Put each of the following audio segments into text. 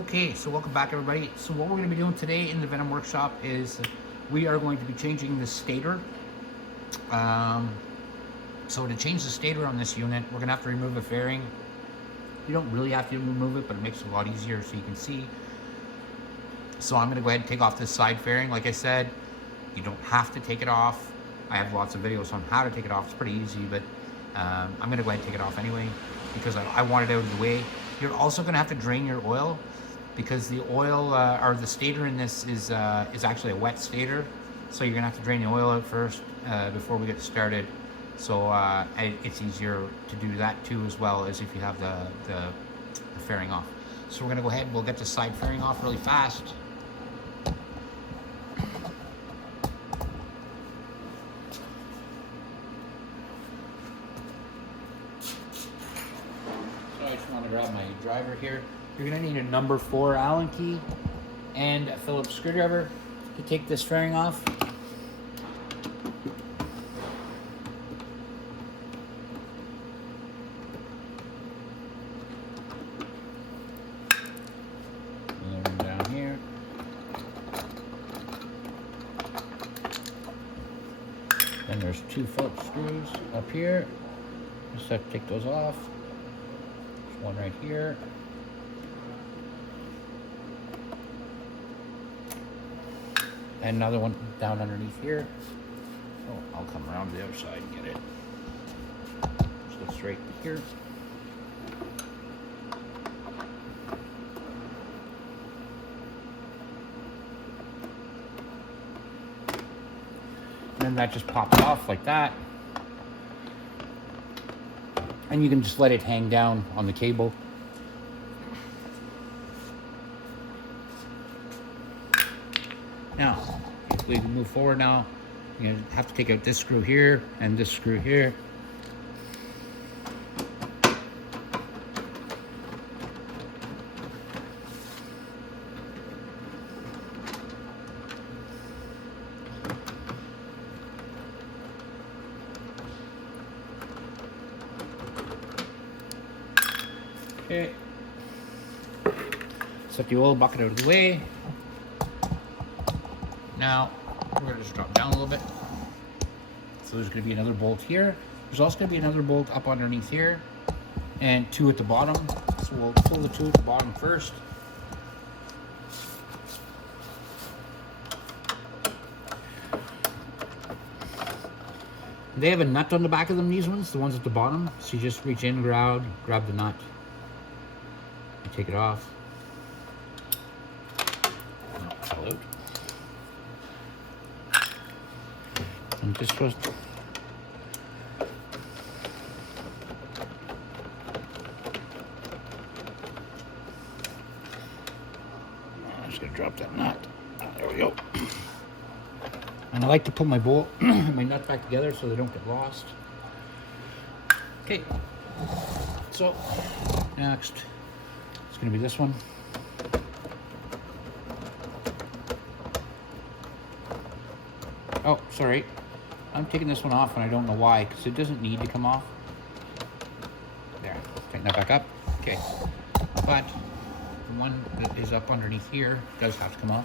Okay, so welcome back everybody. So what we're going to be doing today in the Venom workshop is we are going to be changing the stator. So to change the stator on this unit, we're going to have to remove a fairing. You don't really have to remove it, but it makes it a lot easier so you can see. So I'm going to go ahead and take off this side fairing. Like I said, you don't have to take it off. I have lots of videos on how to take it off. It's pretty easy, but I'm going to go ahead and take it off anyway because I want it out of the way. You're also going to have to drain your oil because the oil or the stator in this is actually a wet stator. So you're going to have to drain the oil out first before we get started. So it's easier to do that too, as well as if you have the fairing off. So we're going to go ahead and we'll get the side fairing off really fast. So I just want to grab my driver here. You're going to need a number 4 Allen key and a Phillips screwdriver to take this fairing off. Another one down here. Then there's 2 Phillips screws up here. Just have to take those off. There's one right here. And another one down underneath here. Oh, I'll come around to the other side and get it. Just go straight here. And then that just pops off like that. And you can just let it hang down on the cable. Now, if we move forward now, you're going to have to take out this screw here and this screw here. Okay. Set the oil bucket out of the way. Now, we're going to just drop down a little bit. So there's going to be another bolt here. There's also going to be another bolt up underneath here. And 2 at the bottom. So we'll pull the 2 at the bottom first. They have a nut on the back of them, these ones, the ones at the bottom. So you just reach in, grab the nut. And take it off. Oh, it's all out. And just goes. I'm just gonna drop that nut. There we go. And I like to put my bolt, my nut back together so they don't get lost. Okay. So next, it's gonna be this one. Oh, sorry. I'm taking this one off and I don't know why, because it doesn't need to come off. There, tighten that back up. Okay. But the one that is up underneath here does have to come off.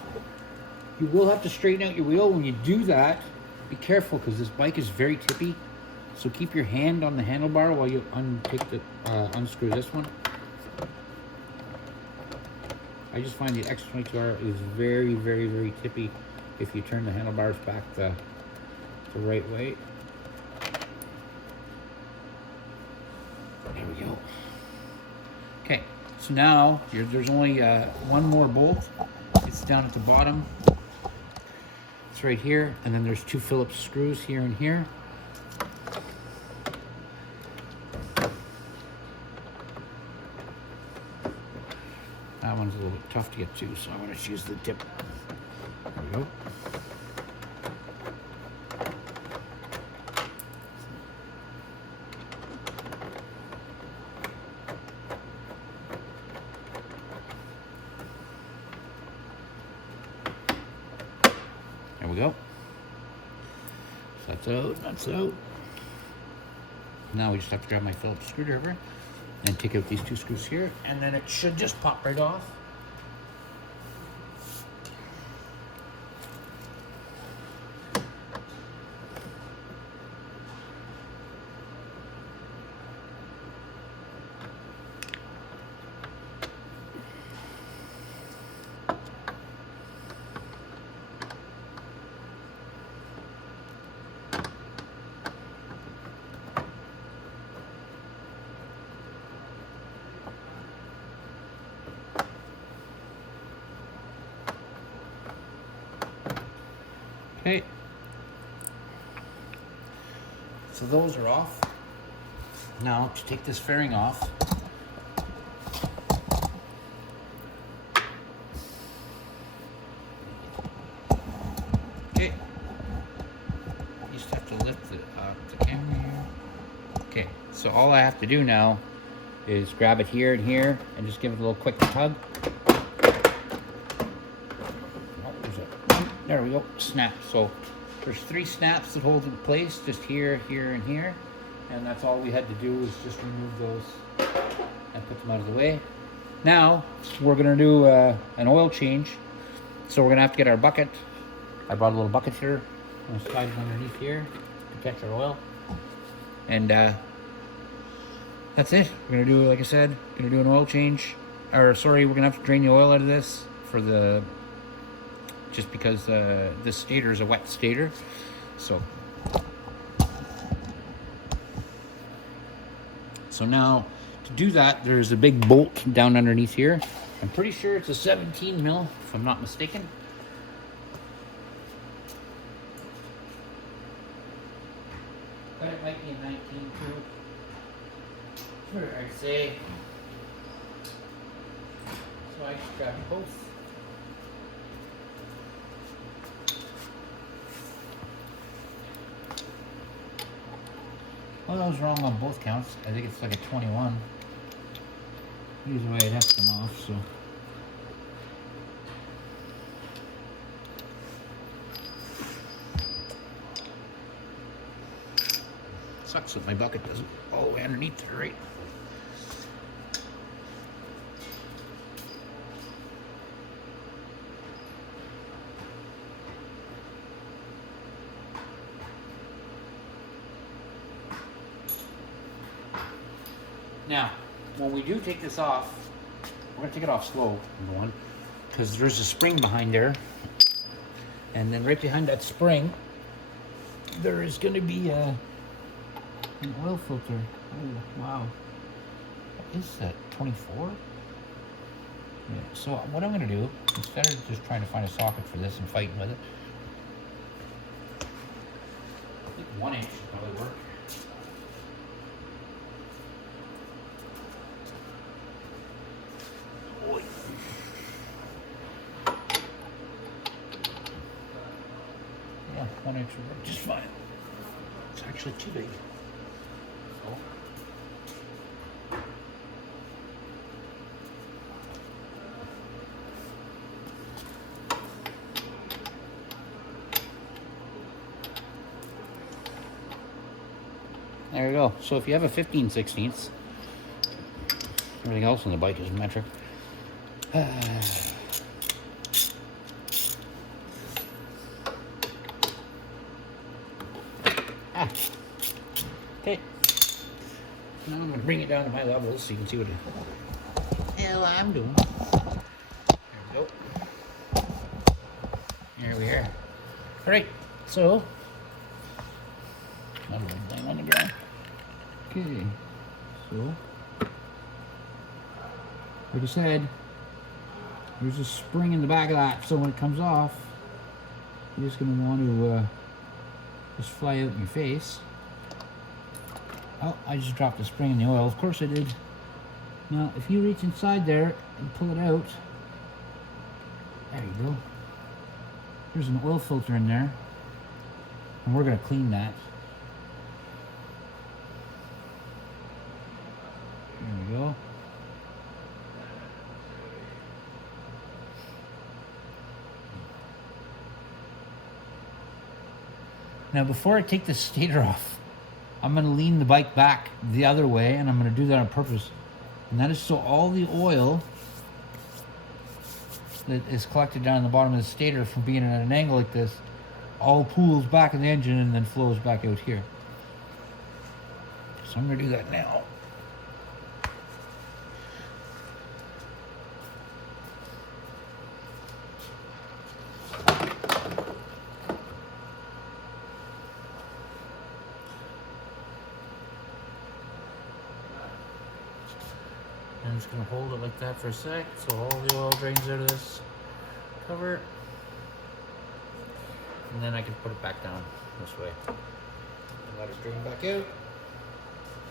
You will have to straighten out your wheel. When you do that, be careful because this bike is very tippy. So keep your hand on the handlebar while you unscrew this one. I just find the X22R is very, very, very tippy if you turn the handlebars back the right way. There we go. Okay, so now there's only one more bolt. It's down at the bottom. It's right here, and then there's 2 Phillips screws here and here. That one's a little bit tough to get to, so I'm going to choose the tip. There we go. There we go. So that's out, that's out. Now we just have to grab my Phillips screwdriver and take out these 2 screws here, and then it should just pop right off. Okay. So those are off. Now to take this fairing off, okay, you just have to lift the camera here. Okay, so all I have to do now is grab it here and here and just give it a little quick tug. There we go, snap. So there's 3 snaps that hold it in place, just here, here, and here. And that's all we had to do was just remove those and put them out of the way. Now, we're gonna do an oil change. So we're gonna have to get our bucket. I brought a little bucket here. I'm gonna slide it underneath here to catch our oil. And that's it. We're gonna do, like I said, gonna do an oil change. Or sorry, we're gonna have to drain the oil out of this for the, just because this stator is a wet stator. So now to do that, there's a big bolt down underneath here. I'm pretty sure it's a 17 mil, if I'm not mistaken. But it might be a 19 too. Sure, I'd say. So I just grabbed both. Well, I was wrong on both counts. I think it's like a 21. Here's the way I'd have to come off, so. Sucks that my bucket doesn't all the way underneath there, right? Now, when we do take this off, we're gonna take it off slow, number one, because there's a spring behind there. And then right behind that spring, there is gonna be an oil filter. Oh, wow. What is that, 24? Yeah, so what I'm gonna do, instead of just trying to find a socket for this and fighting with it, I think 1 inch should probably work. Yeah, 1 inch would work just fine. It's actually too big. So. There you go. So if you have a 15/16, everything else on the bike is metric. Okay. Now I'm going to bring it down to my level so you can see what the hell I'm doing. There we go. There we are. Alright, so another one laying on the ground. Okay, so like I said, there's a spring in the back of that, so when it comes off, you're just going to want to just fly out in your face. Oh, I just dropped the spring in the oil. Of course I did. Now, if you reach inside there and pull it out, there you go. There's an oil filter in there, and we're going to clean that. There we go. Now, before I take the stator off, I'm going to lean the bike back the other way, and I'm going to do that on purpose. And that is so all the oil that is collected down in the bottom of the stator from being at an angle like this all pools back in the engine and then flows back out here. So I'm going to do that now. I'm just going to hold it like that for a sec so all the oil drains out of this cover. and then I can put it back down this way. And let it drain back out.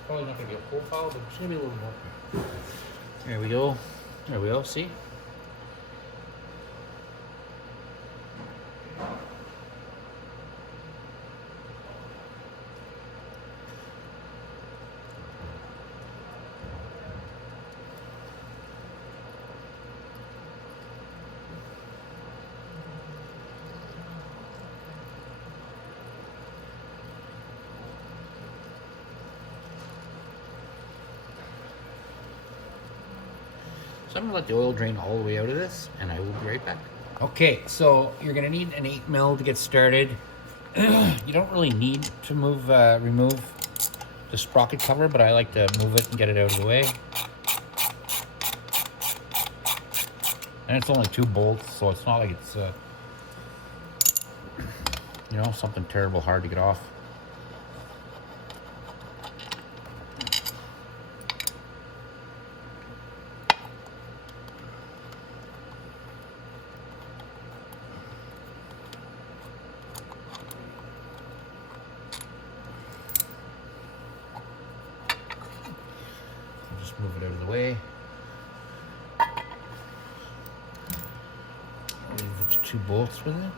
Probably not gonna be a full pile, but it's gonna be a little more. There we go. There we go, see? So I'm gonna let the oil drain all the way out of this, and I will be right back. Okay, so you're gonna need an 8 mil to get started. You don't really need to remove the sprocket cover, but I like to move it and get it out of the way. And it's only 2 bolts, so it's not like it's, you know, something terrible hard to get off. Just move it out of the way. Leave the 2 bolts with it.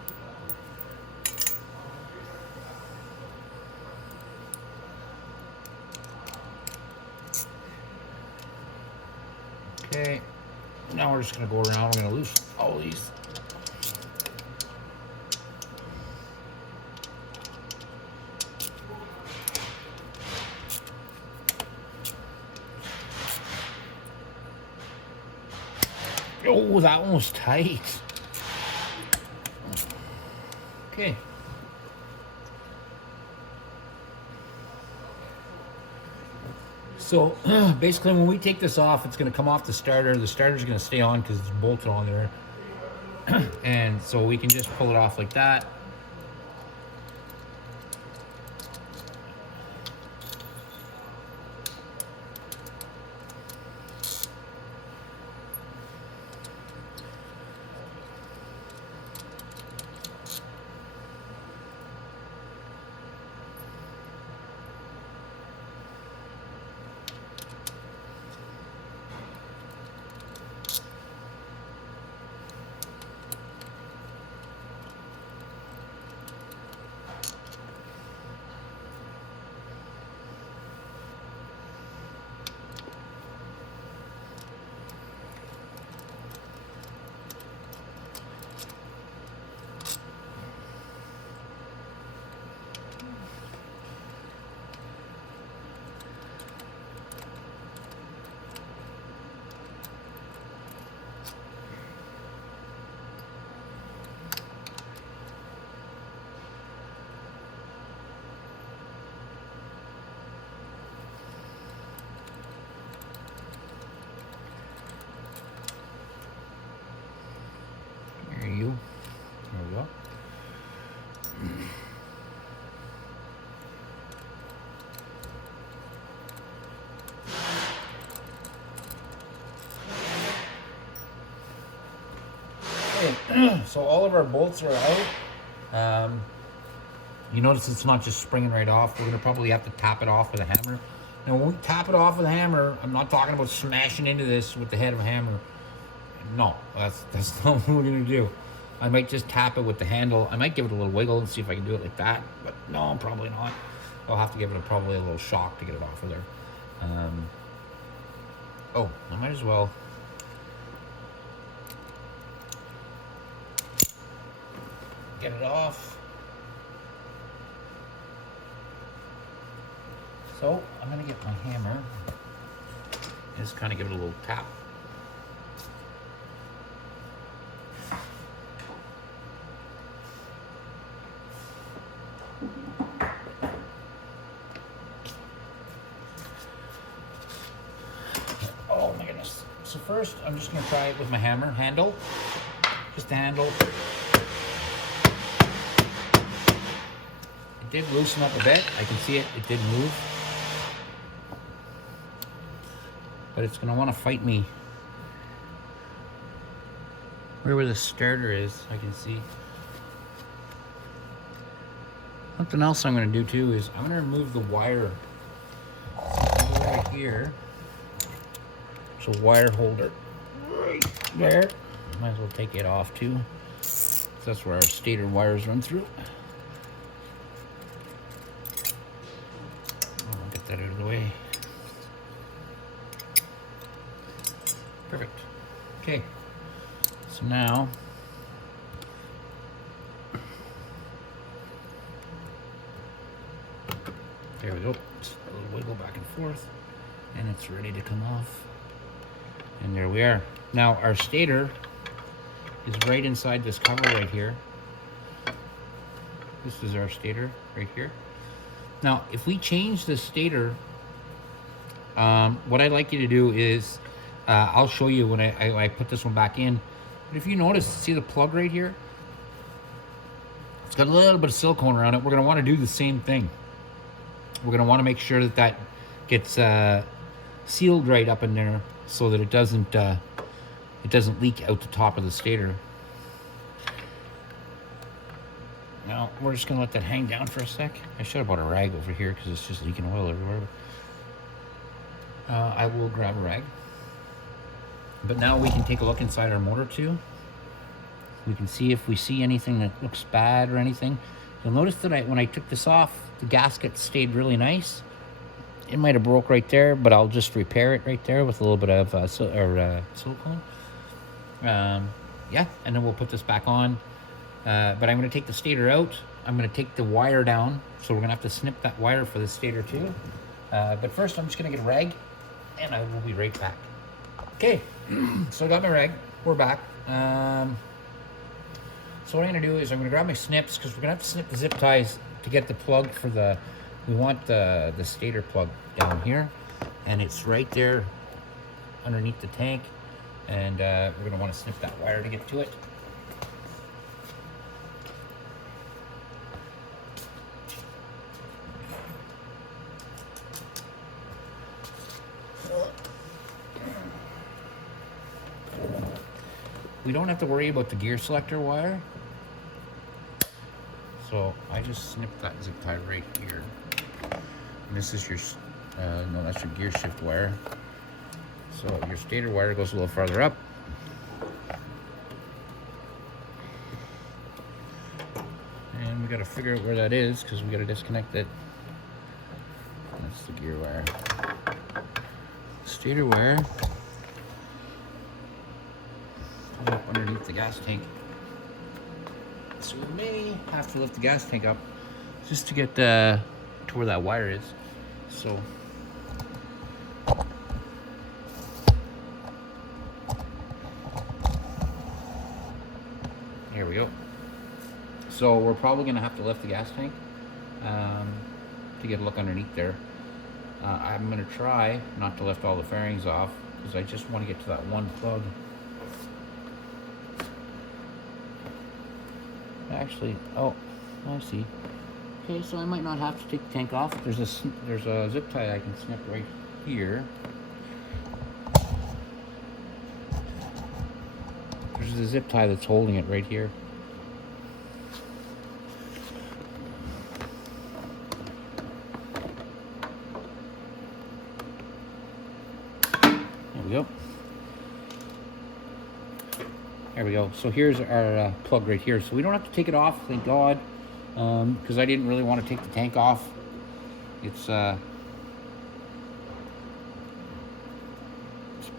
Okay, now we're just gonna go around. We're gonna loose all these. Oh, that one was tight. Okay. So basically when we take this off, it's going to come off the starter. The starter's going to stay on because it's bolted on there. And so we can just pull it off like that. There we go. Okay. So all of our bolts are out. You notice it's not just springing right off. We're gonna probably have to tap it off with a hammer. Now when we tap it off with a hammer, I'm not talking about smashing into this with the head of a hammer. No, that's not what we're gonna do. I might just tap it with the handle. I might give it a little wiggle and see if I can do it like that, but no, probably not. I'll have to give it probably a little shock to get it off of there. Oh, I might as well. Get it off. So I'm gonna get my hammer. Just kind of give it a little tap. Oh my goodness. So first, I'm just gonna try it with my hammer handle. Just the handle. It did loosen up a bit. I can see it. It did move. But it's gonna want to fight me. Where the starter is, I can see. Something else I'm going to do too is I'm going to remove the wire right here. It's a wire holder right there. Might as well take it off too. That's where our stator wires run through. I'll get that out of the way. Perfect. Okay. So now there we go. Just a little wiggle back and forth, and it's ready to come off. And there we are. Now our stator is right inside this cover right here. This is our stator right here. Now, if we change the stator, what I'd like you to do is, I'll show you when I put this one back in. But if you notice, see the plug right here? It's got a little bit of silicone around it. We're gonna wanna do the same thing. We're gonna wanna make sure that that gets sealed right up in there so that it doesn't leak out the top of the stator. Now, we're just gonna let that hang down for a sec. I should have brought a rag over here because it's just leaking oil everywhere. I will grab a rag. But now we can take a look inside our motor too. We can see if we see anything that looks bad or anything. You'll notice that when I took this off, the gasket stayed really nice. It might have broke right there, but I'll just repair it right there with a little bit of silicone. Yeah, and then we'll put this back on. But I'm going to take the stator out. I'm going to take the wire down. So we're going to have to snip that wire for the stator too. But first, I'm just going to get a rag, and I will be right back. Okay, so I got my rag. We're back. So what I'm going to do is I'm going to grab my snips because we're going to have to snip the zip ties to get the plug for the... We want the stator plug down here, and it's right there underneath the tank, and we're going to want to snip that wire to get to it. We don't have to worry about the gear selector wire, so I just snipped that zip tie right here. And this is your, no, that's your gear shift wire. So your stator wire goes a little farther up. And we got to figure out where that is because we got to disconnect it. That's the gear wire. Stator wire. Up underneath the gas tank. So we may have to lift the gas tank up just to get to where that wire is. So here we go. So we're probably going to have to lift the gas tank to get a look underneath there. I'm going to try not to lift all the fairings off because I just want to get to that one plug. Actually, oh, I see. Okay, so I might not have to take the tank off. There's a zip tie I can snip right here. There's a zip tie that's holding it right here. There we go. There we go. So here's our plug right here. So we don't have to take it off, thank God, because I didn't really want to take the tank off. It's a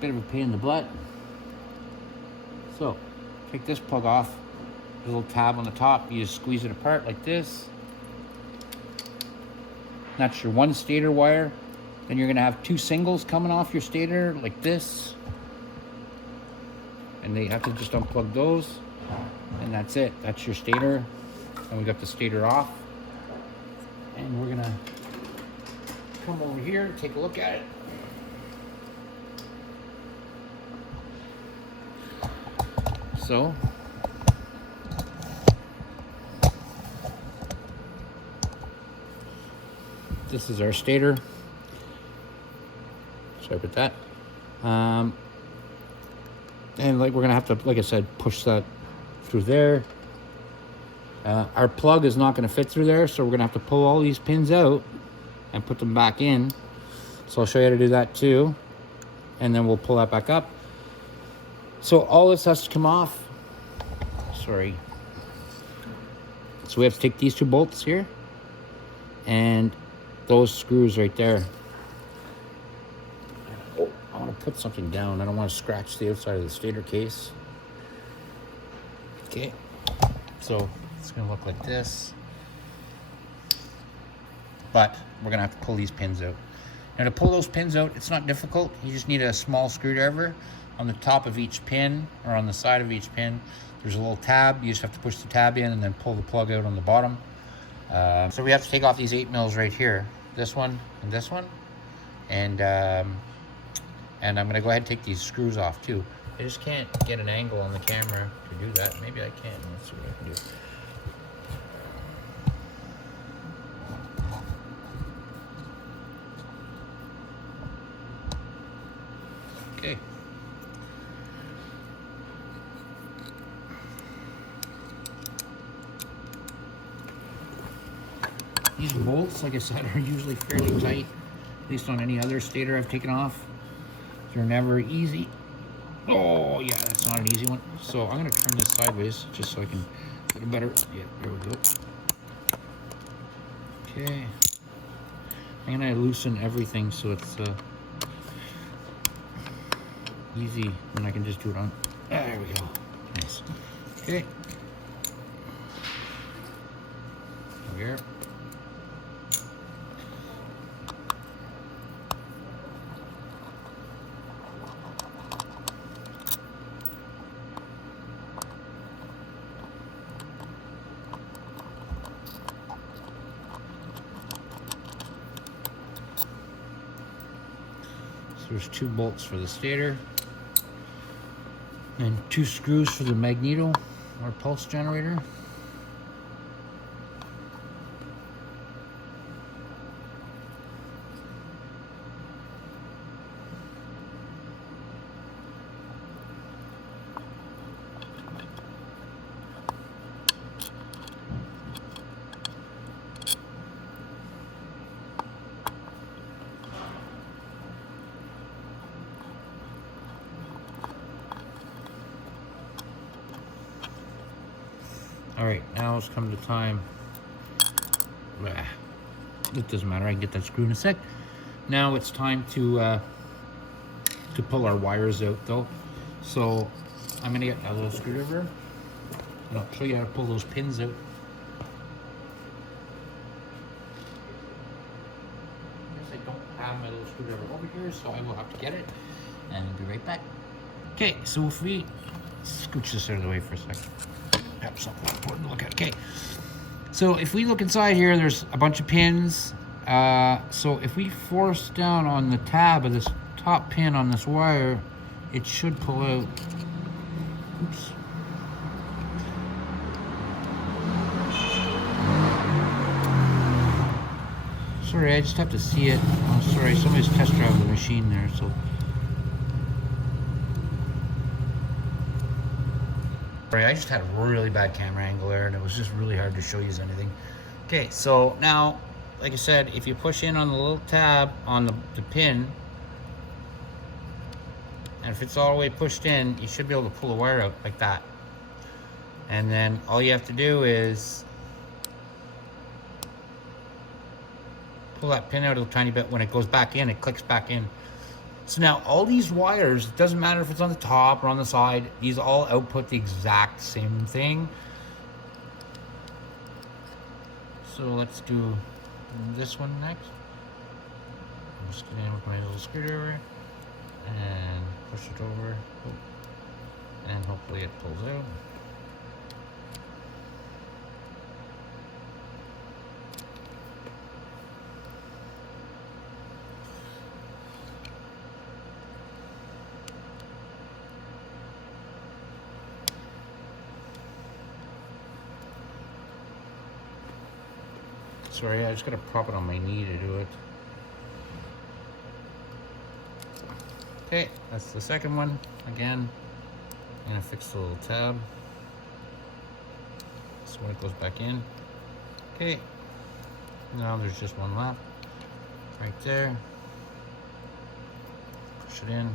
bit of a pain in the butt. So take this plug off. There's a little tab on the top. You just squeeze it apart like this. That's your one stator wire. Then you're going to have two singles coming off your stator like this. And they have to just unplug those, and that's it. That's your stator, and we got the stator off. And we're gonna come over here, take a look at it. So, this is our stator. Sorry about that. And like we're gonna have to, like I said, push that through there. Our plug is not going to fit through there, so we're going to have to pull all these pins out and put them back in. So I'll show you how to do that too, and then we'll pull that back up. So all this has to come off. Sorry. So we have to take these 2 bolts here and those screws right there. Oh, I want to put something down. I don't want to scratch the outside of the stator case. Okay, so it's going to look like this. But we're going to have to pull these pins out. Now to pull those pins out, it's not difficult. You just need a small screwdriver. On the top of each pin, or on the side of each pin, there's a little tab. You just have to push the tab in and then pull the plug out on the bottom. So we have to take off these 8 mils right here. This one and this one. And I'm going to go ahead and take these screws off too. I just can't get an angle on the camera to do that. Maybe I can. Let's see what I can do. Okay. These bolts, like I said, are usually fairly tight, at least on any other stator I've taken off. They're never easy. Oh, yeah, that's not an easy one. So I'm going to turn this sideways just so I can get a better... Yeah, there we go. Okay. I'm going to loosen everything so it's easy, and I can just do it on... There we go. Nice. Okay. Here. So there's 2 bolts for the stator and 2 screws for the magneto or pulse generator. Alright, now it's come to time. It doesn't matter, I can get that screw in a sec. Now it's time to pull our wires out though. So I'm gonna get a little screwdriver and I'll show you how to pull those pins out. I don't have my little screwdriver over here, so I will have to get it and be right back. Okay, so if we scooch this out of the way for a second. Have something important to look at. Okay, so if we look inside here, there's a bunch of pins. So if we force down on the tab of this top pin on this wire, it should pull out. Oops. Sorry, I just have to see it. Oh, sorry, somebody's test driving the machine there, so. I just had a really bad camera angle there, and it was just really hard to show you anything. Okay, so now, like I said, if you push in on the little tab on the pin, and if it's all the way pushed in, you should be able to pull the wire out like that. And then all you have to do is pull that pin out a tiny bit. When it goes back in, it clicks back in. So now all these wires, it doesn't matter if it's on the top or on the side, these all output the exact same thing. So let's do this one next. I'm just getting in with my little screwdriver and push it over, and hopefully it pulls out. Sorry, I just gotta prop it on my knee to do it. Okay, that's the second one. Again, I'm gonna fix the little tab. So when it goes back in, okay, now there's just one left right there. Push it in.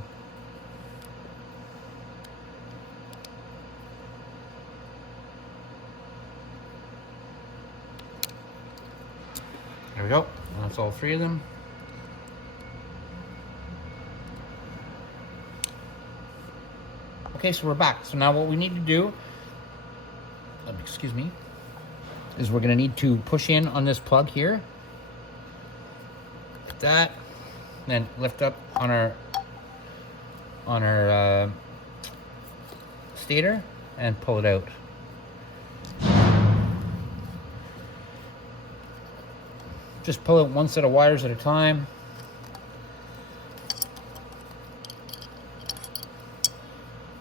There we go. And that's all three of them. Okay, so we're back. So now what we need to do, excuse me, is we're going to need to push in on this plug here. Like that. Then lift up on our stator and pull it out. Just pull out one set of wires at a time.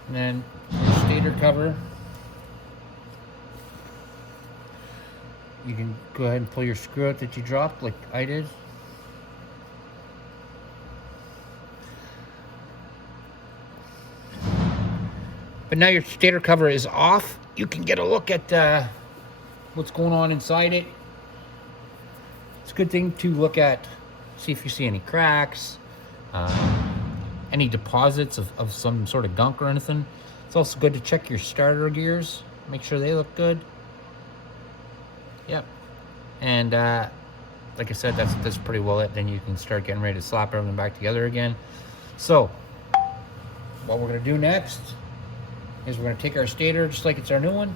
And then your stator cover. You can go ahead and pull your screw out that you dropped like I did. But now your stator cover is off. You can get a look at what's going on inside it. It's a good thing to look at, see if you see any cracks, any deposits of some sort of gunk or anything. It's also good to check your starter gears, make sure they look good. Yep. And like I said, that's pretty well it. Then you can start getting ready to slap everything back together again. So what we're gonna do next is we're gonna take our stator just like it's our new one.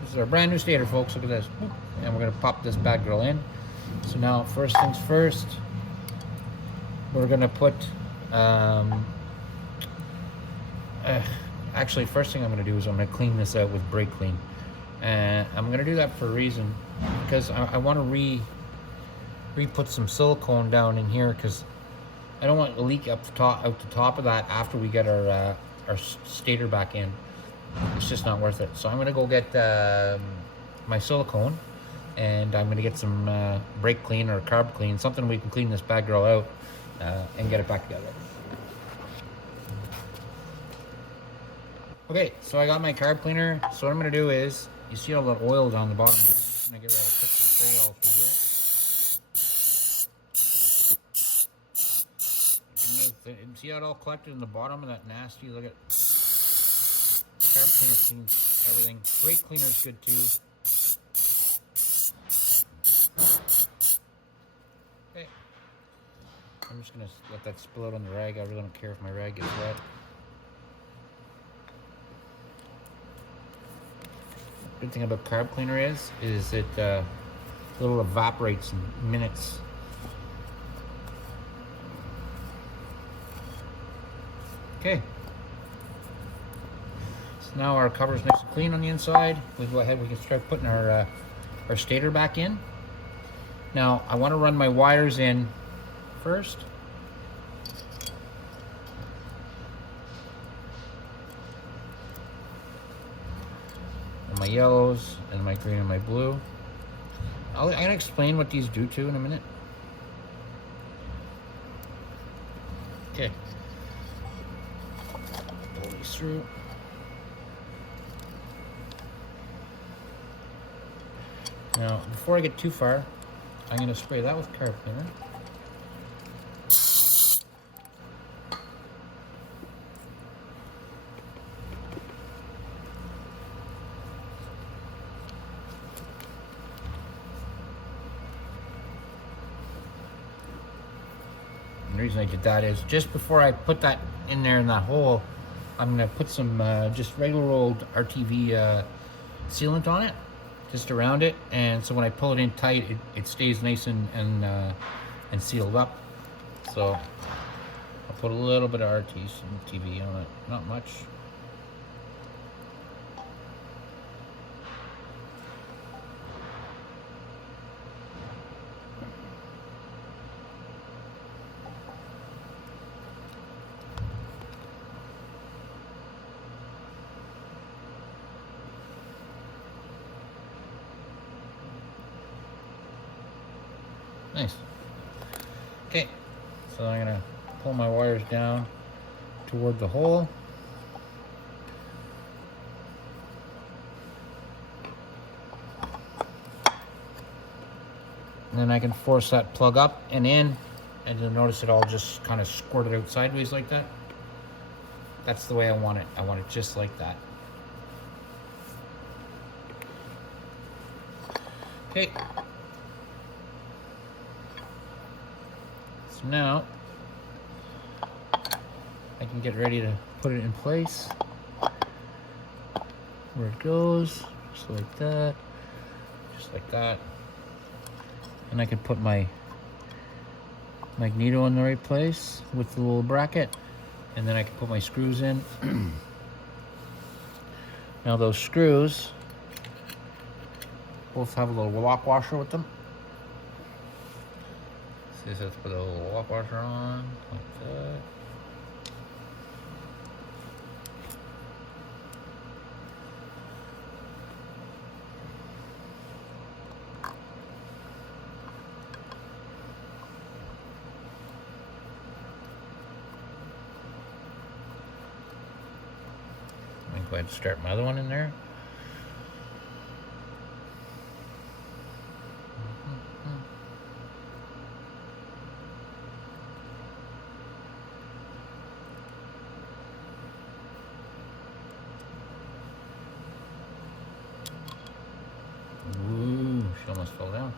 This is our brand new stator, folks. Look at this. And we're gonna pop this bad girl in. So now, first things first, we're gonna put, actually, first thing I'm gonna do is I'm gonna clean this out with brake clean. And I'm gonna do that for a reason, because I wanna re-put some silicone down in here, because I don't want a leak out the top of that after we get our stator back in. It's just not worth it. So I'm gonna go get my silicone, and I'm gonna get some brake clean or carb clean, something we can clean this bad girl out and get it back together. Okay, so I got my carb cleaner. So what I'm gonna do is, you see all the oil down the bottom here. I'm just gonna get ready to put some spray all through here. See how it all collected in the bottom of that nasty, look at, carb cleaner cleans everything. Brake cleaner's good too. Okay. I'm just gonna let that spill out on the rag. I really don't care if my rag gets wet. Good thing about carb cleaner is it little evaporates in minutes. Okay. So now our cover's nice and clean on the inside. We go ahead, we can start putting our stator back in. Now I want to run my wires in first. And my yellows, and my green and my blue. I'm gonna explain what these do too in a minute. Okay. Pull these through. Now, before I get too far, I'm gonna spray that with carb cleaner. And the reason I did that is just before I put that in there in that hole, I'm gonna put some just regular old RTV sealant on it, just around it, and so when I pull it in tight, it stays nice and sealed up. So I'll put a little bit of RTV on it, not much. Nice. Okay, so I'm gonna pull my wires down toward the hole. And then I can force that plug up and in, and you'll notice it all just kind of squirted out sideways like that. That's the way I want it. I want it just like that. Okay. So now I can get ready to put it in place. Where it goes, just like that, just like that. And I can put my magneto in the right place with the little bracket, and then I can put my screws in. Now those screws both have a little lock washer with them. See, let's put a little lock washer on, like that. Go ahead and start my other one in there. Ooh, she almost fell down.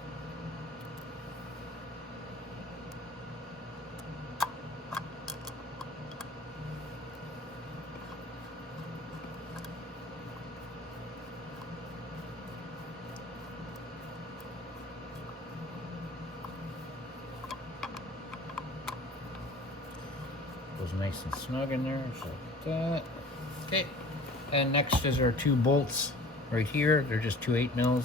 Nice and snug in there, just like that. Okay, and next is our two bolts right here. They're just 2 8mm.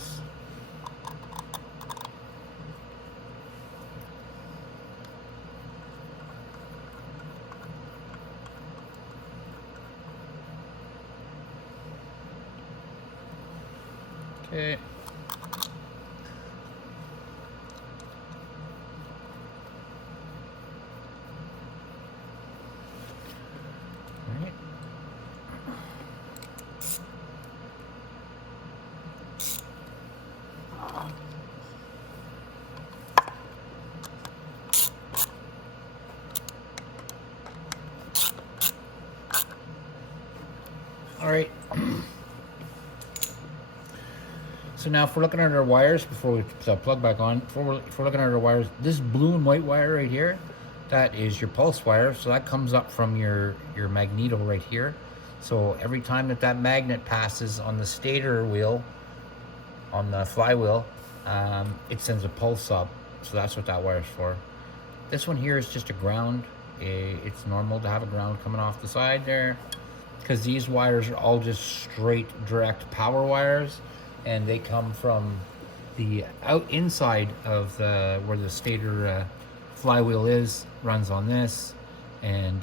Okay. All right. So now if we're looking at our wires, before we put that plug back on, if we're looking at our wires, this blue and white wire right here, that is your pulse wire. So that comes up from your magneto right here. So every time that magnet passes on the stator wheel, on the flywheel, it sends a pulse up. So that's what that wire is for. This one here is just a ground. It's normal to have a ground coming off the side there, because these wires are all just straight direct power wires, and they come from the inside of where the stator flywheel runs on this, and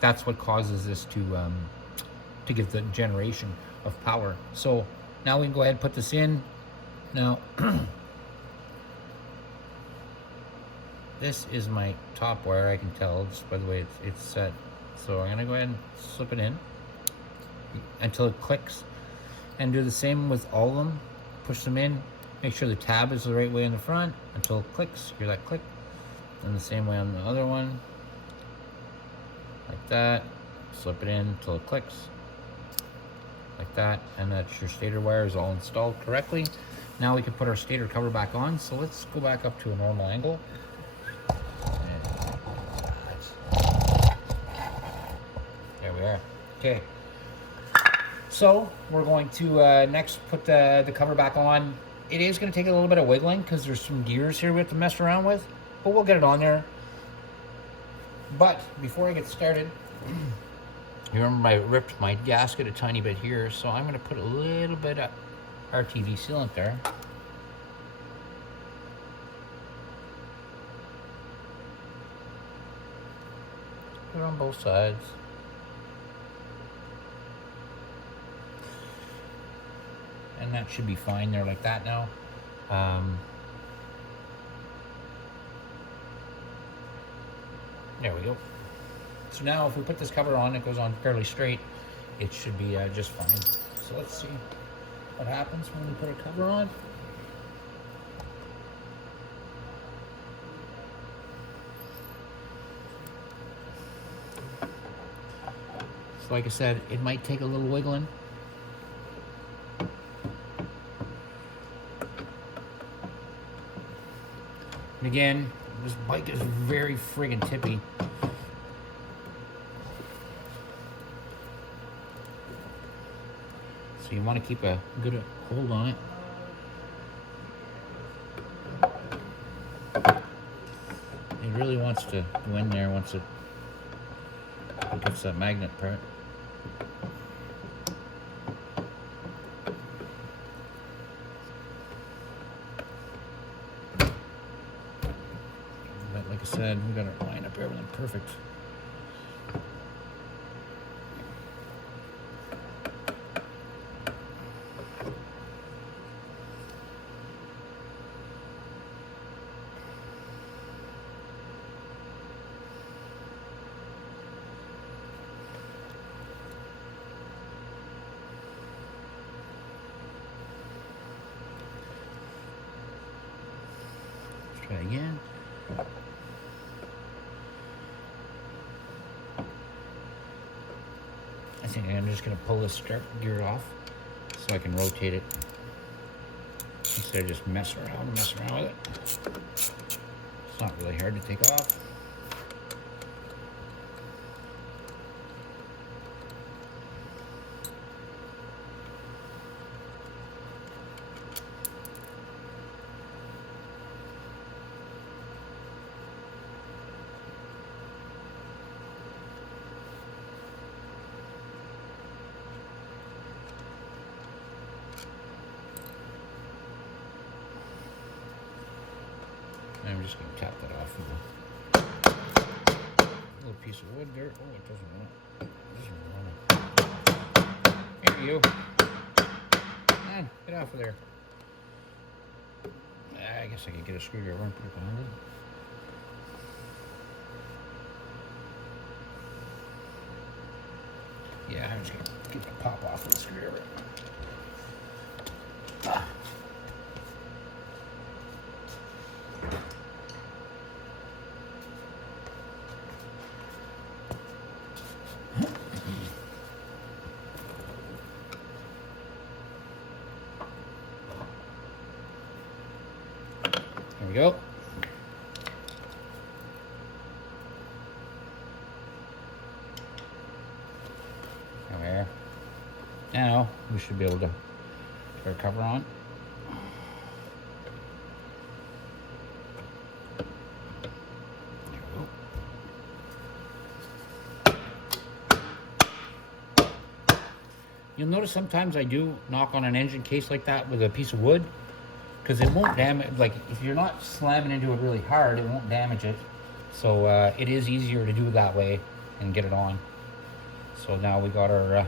that's what causes this to give the generation of power. So now we can go ahead and put this in. Now this is my top wire. I can tell just by the way it's set. So I'm gonna go ahead and slip it in until it clicks, and do the same with all of them. Push them in, make sure the tab is the right way in the front until it clicks. Hear that click? And the same way on the other one, like that. Slip it in until it clicks, like that, and that's your stator wire is all installed correctly. Now we can put our stator cover back on. So let's go back up to a normal angle. There we are. Okay. So we're going to next put the cover back on. It is going to take a little bit of wiggling because there's some gears here we have to mess around with, but we'll get it on there. But before I get started, you remember I ripped my gasket a tiny bit here, so I'm going to put a little bit of RTV sealant there. Put it on both sides. And that should be fine there like that now. There we go. So now if we put this cover on, it goes on fairly straight. It should be just fine. So let's see what happens when we put a cover on. So like I said, it might take a little wiggling. And again, this bike is very friggin' tippy. So you want to keep a good hold on it. It really wants to go in there once it gets that magnet part. But like I said, we got to line up everything perfect. Try again. I think I'm just going to pull this start gear off so I can rotate it instead of just messing around with it. It's not really hard to take off. I'm just going to tap that off with a little piece of wood there. Oh, it doesn't want it. Here you. Come on, get off of there. I guess I could get a screwdriver and put it behind it. Yeah, I'm just going to get the pop off with the screwdriver. There we go. There. Now we should be able to put our cover on. There we go. You'll notice sometimes I do knock on an engine case like that with a piece of wood, because it won't damage, like if you're not slamming into it really hard, it won't damage it. So it is easier to do it that way and get it on. So now we got our,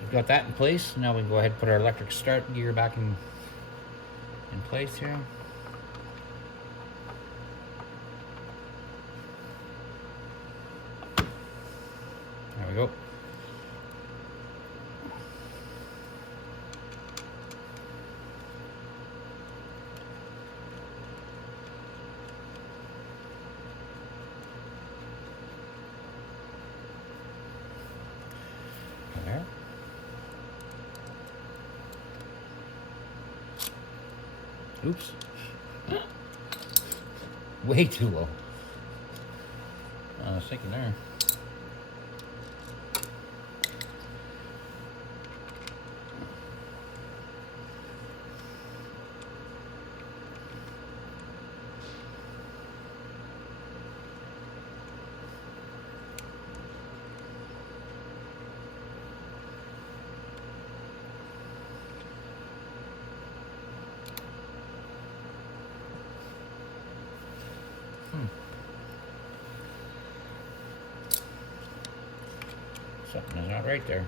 we've got that in place. Now we can go ahead and put our electric start gear back in place here. There we go. There. Oops. Way too low. I was thinking there. Something is not right there.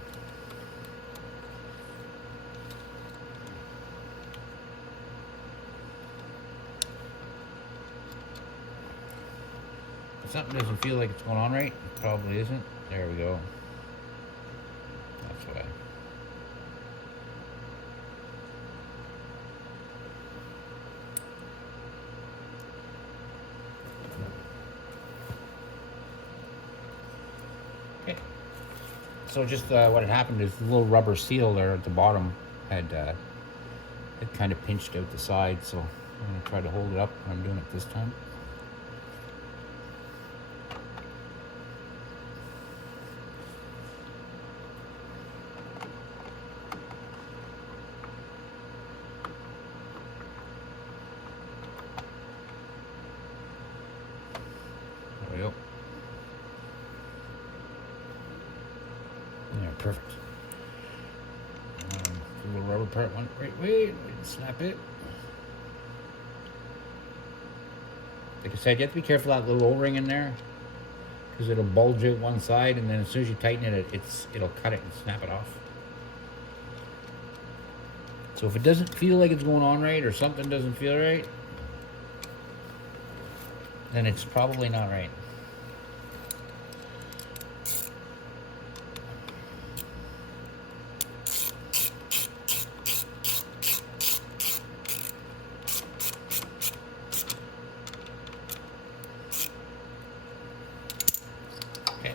If something doesn't feel like it's going on right, it probably isn't. There we go. That's why. So just what had happened is the little rubber seal there at the bottom had it kind of pinched out the side. So I'm going to try to hold it up when I'm doing it this time. There we go. Yeah, perfect. The little rubber part went right way. Snap it. Like I said, you have to be careful of that little O-ring in there, because it'll bulge out one side, and then as soon as you tighten it, it'll cut it and snap it off. So if it doesn't feel like it's going on right, or something doesn't feel right, then it's probably not right. Okay.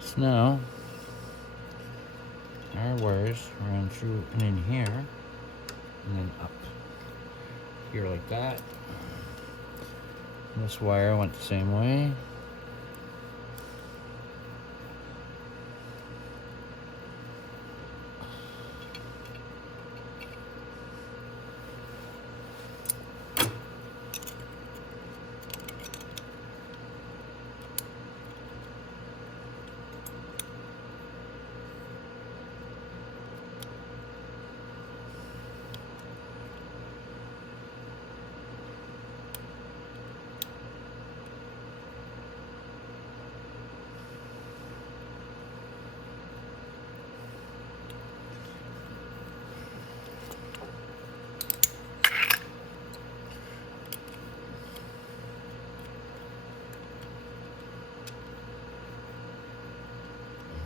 So now our wires run through and in here, and then up here like that. And this wire went the same way.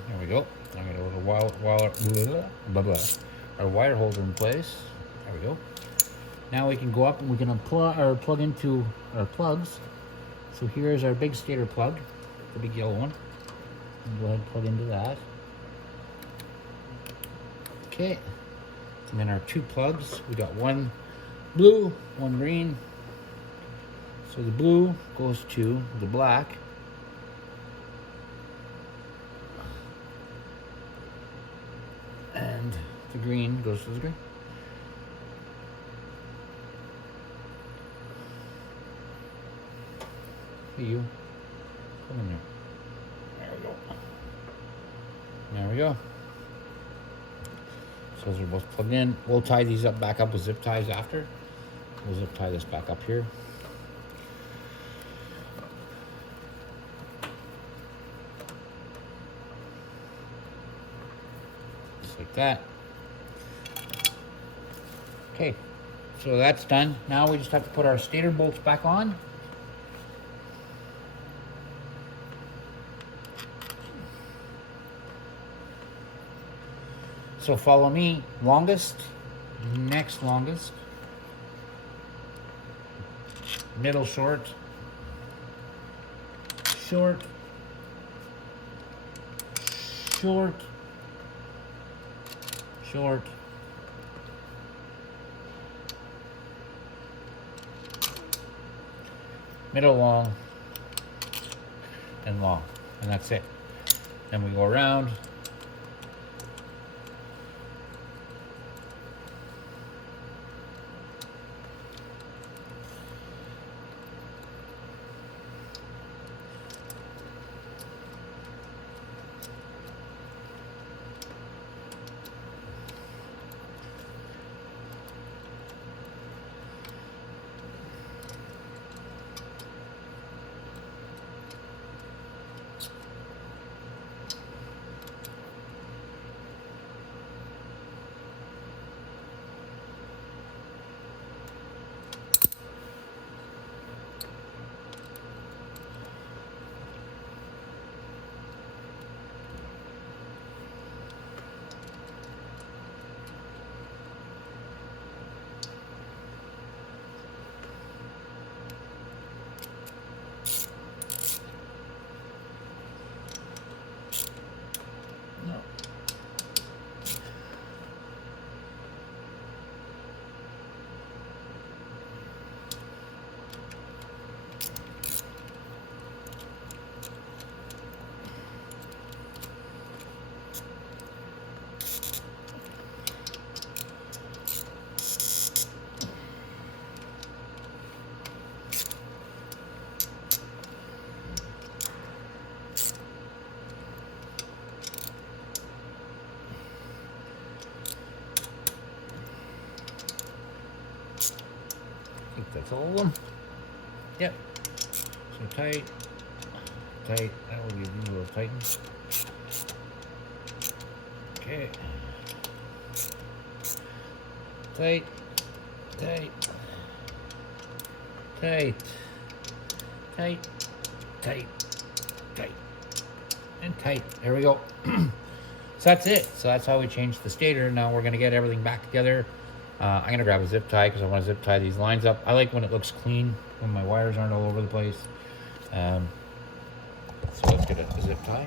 There we go. I'm going to put our wire holder in place. There we go. Now we can go up and we can plug into our plugs. So here's our big stator plug, the big yellow one. Go ahead and plug into that. Okay. And then our two plugs. We got one blue, one green. So the blue goes to the black. And the green goes to the green. Hey, you. Come in there. There we go. There we go. So those are both plugged in. We'll tie these back up with zip ties after. We'll zip tie this back up here. Like that. Okay, so that's done. Now we just have to put our stator bolts back on. So follow me. Longest, next longest, middle short, short, short, short, middle long, and long, and that's it. Then we go around. That's all of them. Yep. So tight, tight. That will be these little tightens. Okay. Tight, tight, tight, tight, tight, tight, and tight. There we go. So that's it. So that's how we changed the stator. Now we're gonna get everything back together. I'm gonna grab a zip tie because I want to zip tie these lines up. I like when it looks clean, when my wires aren't all over the place. So let's get a zip tie.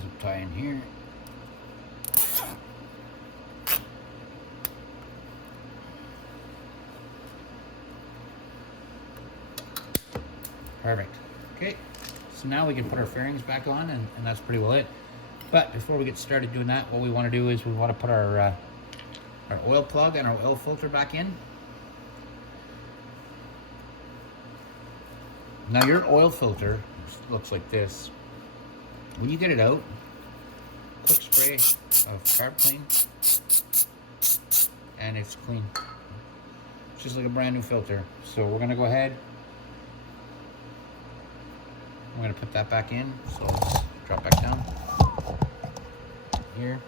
Zip tie in here. Perfect. Okay, so now we can put our fairings back on, and that's pretty well it. But before we get started doing that, what we want to do is we want to put our oil plug and our oil filter back in. Now your oil filter looks like this. When you get it out, quick spray of carb clean, and it's clean. It's just like a brand new filter. So we're gonna go ahead. I'm gonna put that back in. So let's drop back down. Here.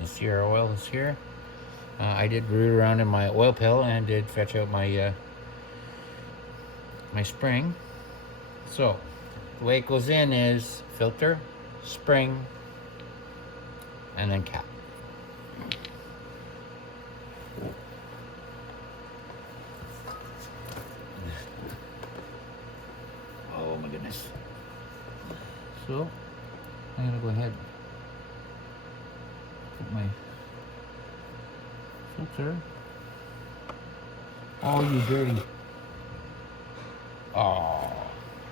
You see our oil is here. I did root around in my oil pail and did fetch out my my spring. So the way it goes in is filter, spring, and then cap. Oh my goodness. So I'm gonna go ahead and put my filter. Oh, you dirty. Oh.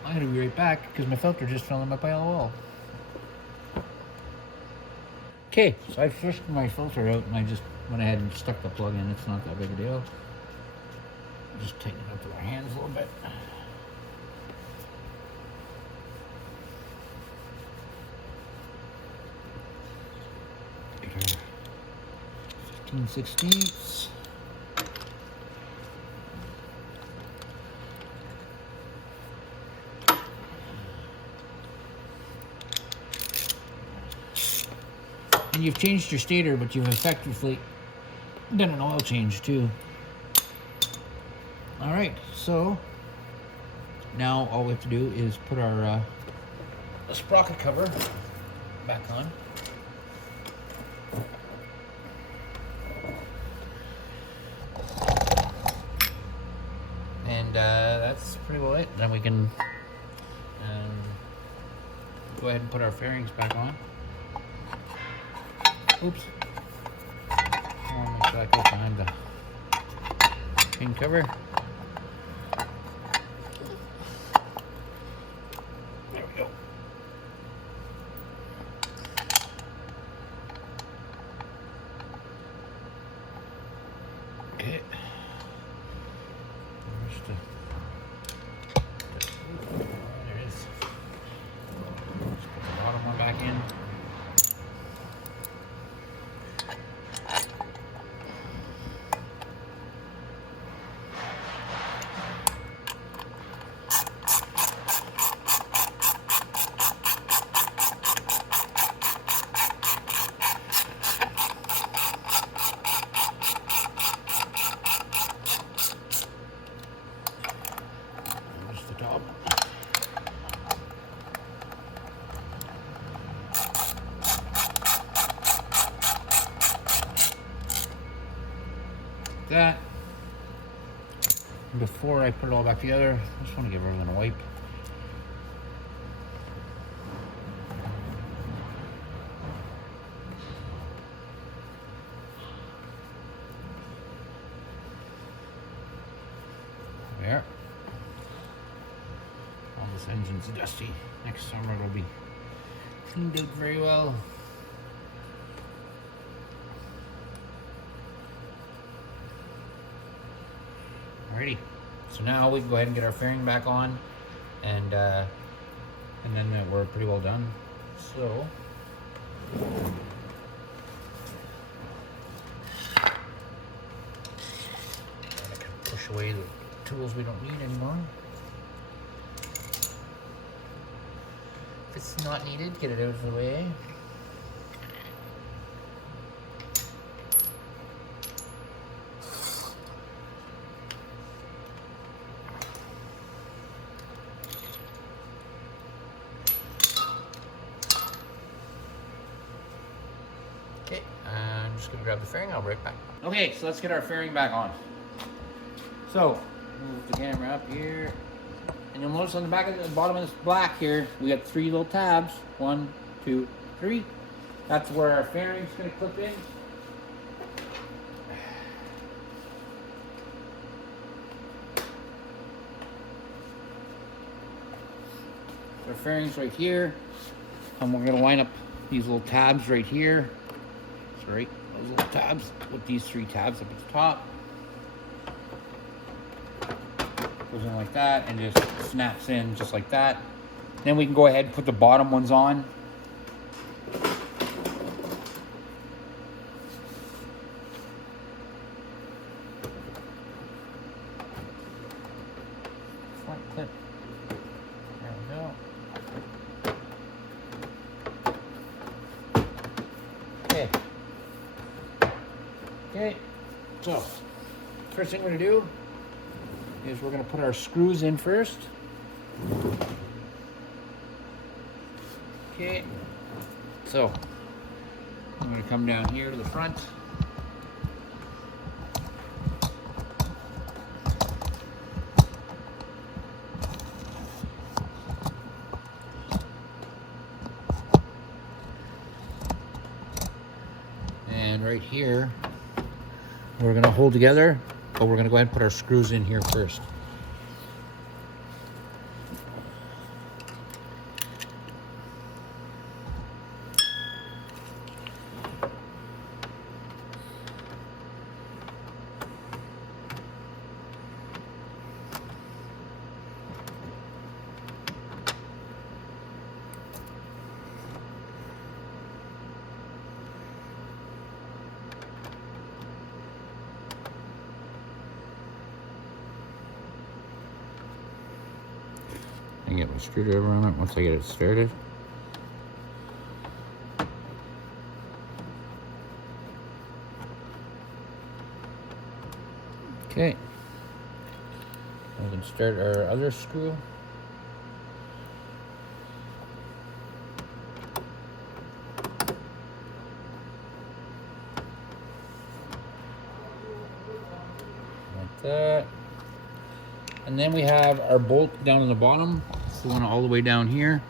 I'm gonna be right back because my filter just fell in my pile of oil. Okay, so I fished my filter out and I just went ahead and stuck the plug in. It's not that big a deal. Just tighten it up with our hands a little bit. Get our 15/16. And you've changed your stator, but you've effectively done an oil change too. All right, so now all we have to do is put our sprocket cover back on. And that's pretty well it. Then we can go ahead and put our fairings back on. Oops. I want to make sure I go behind the pin cover. There we go. Okay. There it is. Let's put the bottom one back in. That. Before I put it all back together, I just want to give everything a wipe. There. All engine's dusty. Next summer it'll be cleaned out very well. Alrighty, so now we can go ahead and get our fairing back on, and then we're pretty well done. So I can push away the tools we don't need anymore. If it's not needed, get it out of the way. Okay, I'm just gonna grab the fairing, I'll be right back. Okay, so let's get our fairing back on. So, move the camera up here. And you'll notice on the back of the bottom of this black here, we got 3 little tabs. 1, 2, 3. That's where our fairing's gonna clip in. Our fairing's right here. And we're gonna line up these little tabs right here. Sorry, those little tabs with these 3 tabs up at the top. Goes in like that and just snaps in just like that. Then we can go ahead and put the bottom ones on. Front clip. There we go. Okay. Okay. So, first thing we're gonna do is we're going to put our screws in first. Okay, so I'm going to come down here to the front. And right here, we're going to hold together. But we're going to go ahead and put our screws in here first. I get my screwdriver on it once I get it started. Okay. We can start our other screw. Like that. And then we have our bolt down on the bottom. It's the one all the way down here.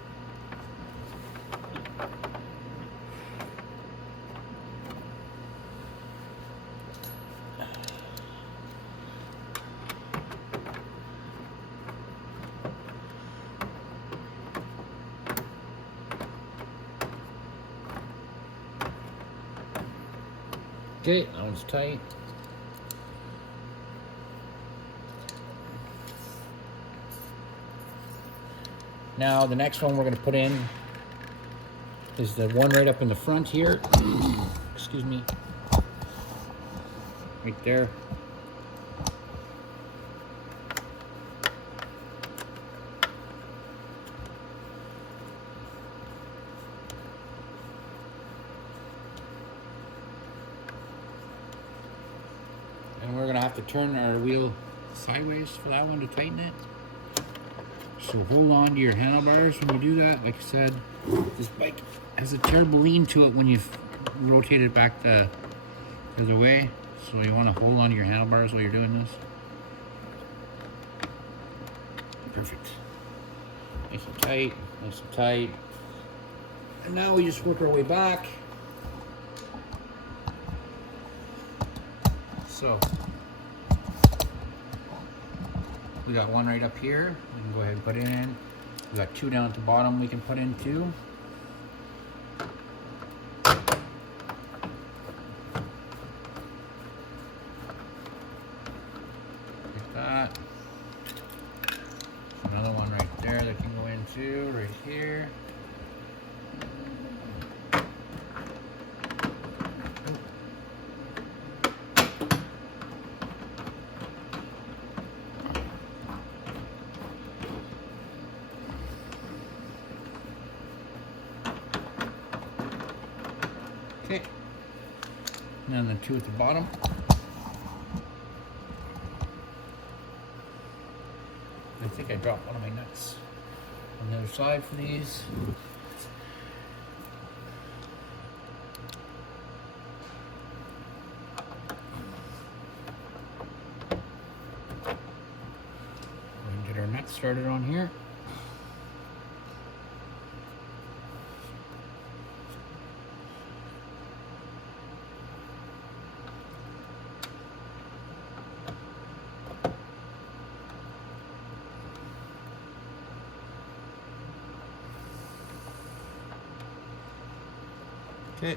Okay, that one's tight. Now the next one we're going to put in is the one right up in the front here. Excuse me. Right there. And we're going to have to turn our wheel sideways for that one to tighten it. So hold on to your handlebars when you do that. Like I said, this bike has a terrible lean to it when you've rotated it back the other way. So you want to hold on to your handlebars while you're doing this. Perfect. Nice and tight, nice and tight. And now we just work our way back. So we got one right up here. We can go ahead and put it in. We got 2 down at the bottom we can put in too. Like that. Another one right there that can go in too, right here. Okay, and then the 2 at the bottom. I think I dropped one of my nuts on the other side for these. We're going to get our nuts started on here. Okay.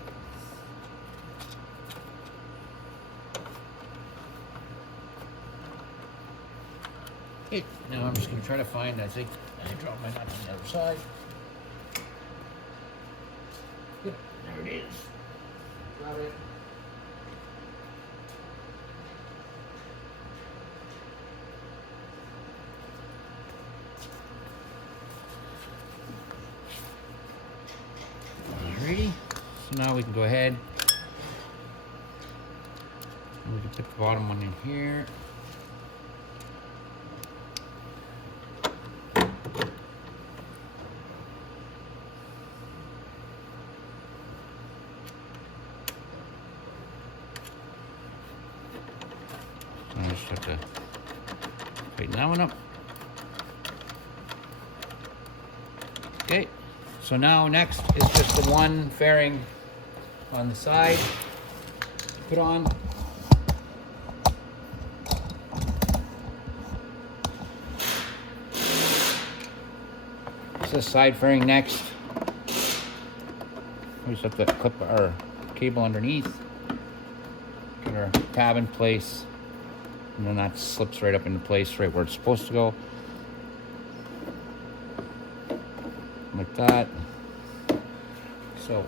Okay, now I'm just going to try to find, I think I dropped my nut on the other side. Yep, there it is. Got it. Alrighty. So now we can go ahead and we can put the bottom one in here. So I just have to tighten that one up. Okay, so now next is just the one fairing on the side. Put on. This is side fairing next. We just have to clip our cable underneath. Get our tab in place. And then that slips right up into place right where it's supposed to go. Like that. So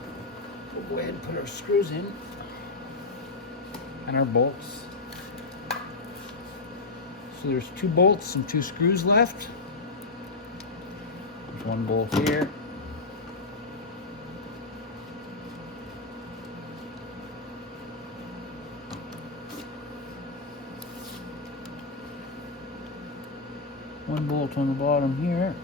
we'll go ahead and put our screws in and our bolts. So there's 2 bolts and 2 screws left. There's 1 bolt here. One bolt on the bottom here.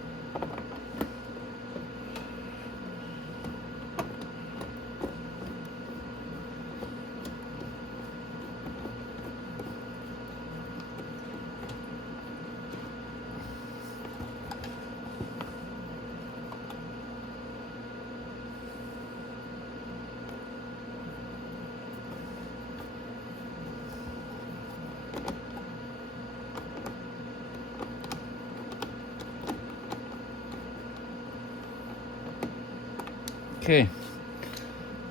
Okay,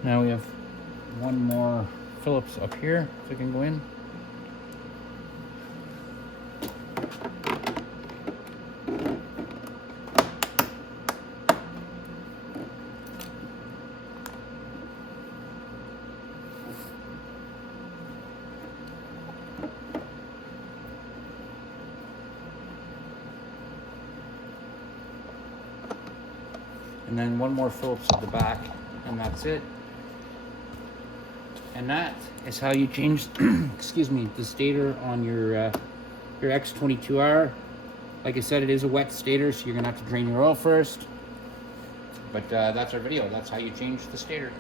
now we have 1 more Phillips up here, so it can go in. And then 1 more Phillips at the back, and that's it. And that is how you change, excuse me, the stator on your X22R. Like I said, it is a wet stator, so you're gonna have to drain your oil first. But that's our video. That's how you change the stator.